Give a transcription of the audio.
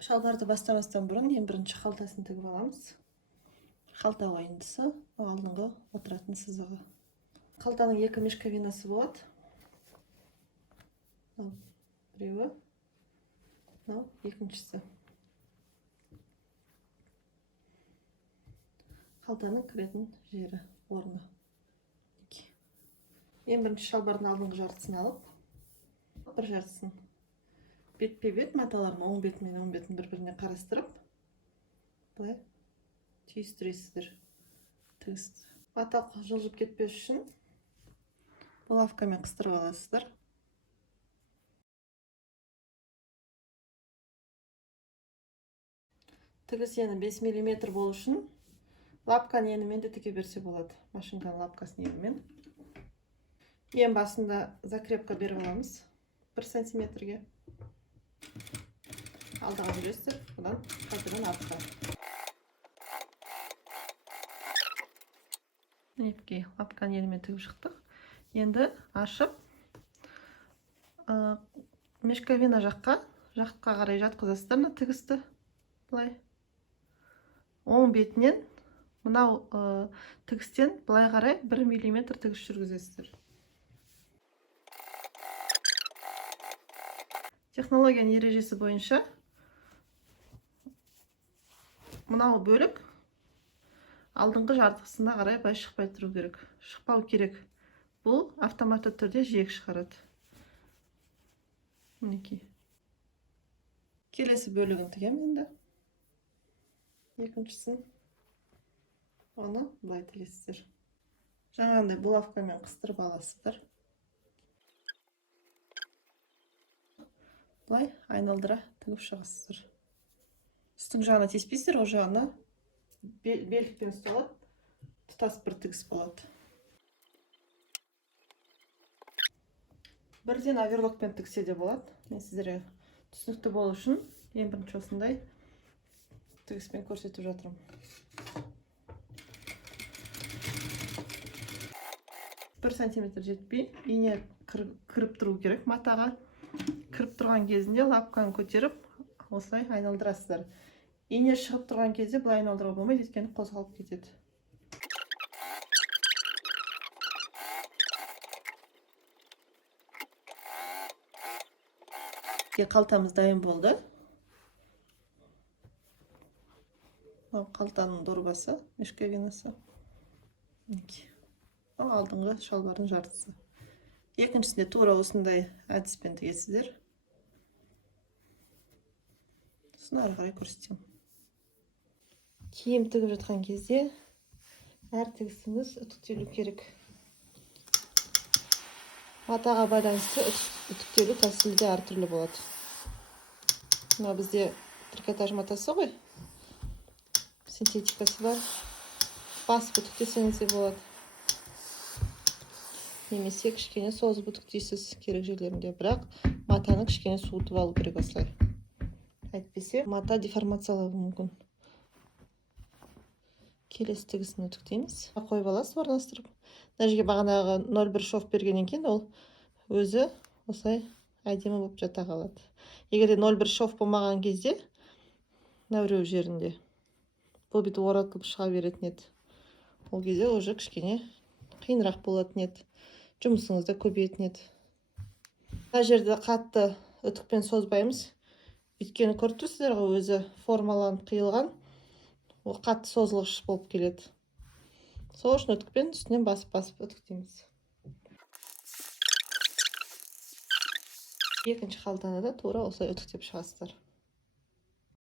Шалбарды бастамастан бұрын ең бірінші қалтасын тігіп аламыз. Қалта ойындысы, алдыңғы отыратын сызығы. Қалтаның екі мешковинасы болады. Біреуі, екіншісі. Қалтаның кіретін жері, орны. Ең бірінші шалбардың алдыңғы жартысын алып, бір жартысын бетпе-бет маталарын оң беті мен оң бетін бір-біріне қарастырып, былай түйістіресіздер. Тігісті. Мата жылжып кетпес үшін булавкамен қыстырып аласыздар. Тігіс ені 5 мм болу үшін лапканы енімен де тіге берсе болады. Машинканың лапкасын енімен. Ең басында закрепка беріп аламыз 1 сантиметрге. Алдыға жүресіздер, бұдан қайтадан артқа. Мінекей лапканы енімен тігіп шықтық. Енді ашып, мешковина жаққа қарай жатқызасыздар тігісті. Былай. Оң бетінен, мынау тігістен былай қарай 1 мм тігіс жүргізесіздер. Технологияның ережесі бойынша мынау бөлік алдыңғы жартысына қарай бай шықпай тұру керек. Шықпау керек. Бұл автоматты түрде жиек шығарады. Мінекей. Келесі бөлігін тігемін енді. Екіншісін оны былай тігесіздер. Жаңағындай булавкамен қыстырып аласыздар. Былай айналдыра тігіп шығасыздар. Үстің жағына теспейсіздер, о жағына белдікпен ұсталады, тұтас бір тігіс болады. Бірден оверлокпен тігсе де болады. Мен сіздерге түсінікті болу үшін ең бірінші осындай тігіспен көрсетіп жатырмын. Бір сантиметр жетпей, ине кіріп тұру керек матаға. Кіріп тұрған кезінде лапканы көтеріп, осылай айналдырасыздар. Ине шығып тұрған кезде бұлай айналдыруға болмайды, өйткені қозғалып кетеді. Қалтамыз дайын болды. Қалтаның дорбасы, мешковинасы. Алдыңғы шалбардың жартысы. Екіншісінде тура осындай әдіспен тігесіздер. Сосын ары қарай көрсетемін. Киім тігіп жатқан кезде әр тігісіңіз үтіктелу керек. Матаға байланысты үтіктелу тәсілі де әртүрлі болады. Мына бізде трикотаж матасы ғой. Синтетикасы бар. Басып үтіктесеңіз де болады. Немесе кішкене созып үтіктейсіз керек жерлерінде, бірақ матаны кішкене суытып алу керек осылай. Әйтпесе мата деформациялауы мүмкін. Келесі тігісін үтіктейміз. Қойып аласыз орналастырып. Мына жерге бағанағы 0,1 шов бергеннен кейін ол өзі осылай әдемі болып жата қалады. Егер де 0,1 шов болмаған кезде біреу жерінде бұл бүйтіп оратылып шыға беретін еді. Ол кезде уже кішкене қиынырақ болатын еді. Жұмысыңыз да көбейетін еді. Мына жерде қатты үтікпен созбаймыз. Өйткені көріп тұрсыздар ғой, өзі формаланып қиылған. Ол қатты созылғыш болып келеді. Сол үшін үтікпен үстінен басып үтіктейміз. Екінші қалтаны да тура осылай үтіктеп шығасыздар.